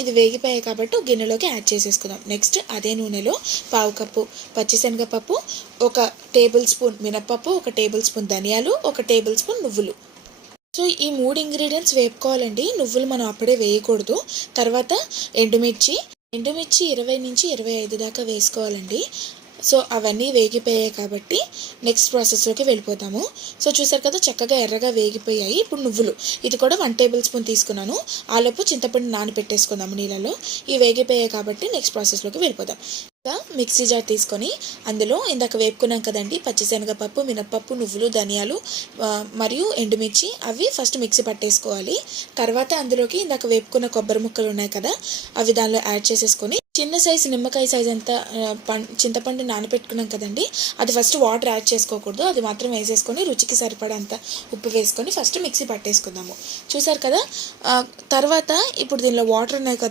ఇది వేగిపోయాయి కాబట్టి ఒక గిన్నెలోకి యాడ్ చేసేసుకుందాం. నెక్స్ట్ అదే నూనెలో పావు కప్పు పచ్చిశనగపప్పు, ఒక టేబుల్ స్పూన్ మినపప్పు, ఒక టేబుల్ స్పూన్ ధనియాలు, ఒక టేబుల్ స్పూన్ నువ్వులు. సో ఈ 3 ఇంగ్రీడియంట్స్ వేపుకోవాలండి. నువ్వులు మనం అప్పుడే వేయకూడదు. తర్వాత ఎండుమిర్చి 20-25 దాకా వేసుకోవాలండి. సో అవన్నీ వేగిపోయాయి కాబట్టి నెక్స్ట్ ప్రాసెస్లోకి వెళ్ళిపోతాము. సో చూసారు కదా, చక్కగా ఎర్రగా వేగిపోయాయి. ఇప్పుడు నువ్వులు, ఇది కూడా 1 టేబుల్ స్పూన్ తీసుకున్నాను. ఆలోపు చింతపండు నానబెట్టేసుకుందాము నీళ్ళలో. ఇవి వేగిపోయాయి కాబట్టి నెక్స్ట్ ప్రాసెస్లోకి వెళ్ళిపోదాం. ఇంకా మిక్సీ జార్ తీసుకొని అందులో ఇందాక వేపుకున్నాం కదండి, పచ్చిశనగపప్పు, మినపప్పు, నువ్వులు, ధనియాలు మరియు ఎండుమిర్చి, అవి ఫస్ట్ మిక్సీ పట్టేసుకోవాలి. తర్వాత అందులోకి ఇందాక వేపుకున్న కొబ్బరి ముక్కలు ఉన్నాయి కదా, అవి దానిలో యాడ్ చేసేసుకొని చిన్న సైజు నిమ్మకాయ సైజ్ అంతా చింతపండు నానబెట్టుకున్నాం కదండి, అది ఫస్ట్ వాటర్ యాడ్ చేసుకోకూడదు, అది మాత్రం వేసేసుకొని రుచికి సరిపడంత ఉప్పు వేసుకొని ఫస్ట్ మిక్సీ పట్టేసుకుందాము. చూసారు కదా. తర్వాత ఇప్పుడు దీనిలో వాటర్ ఉన్నాయి కదా,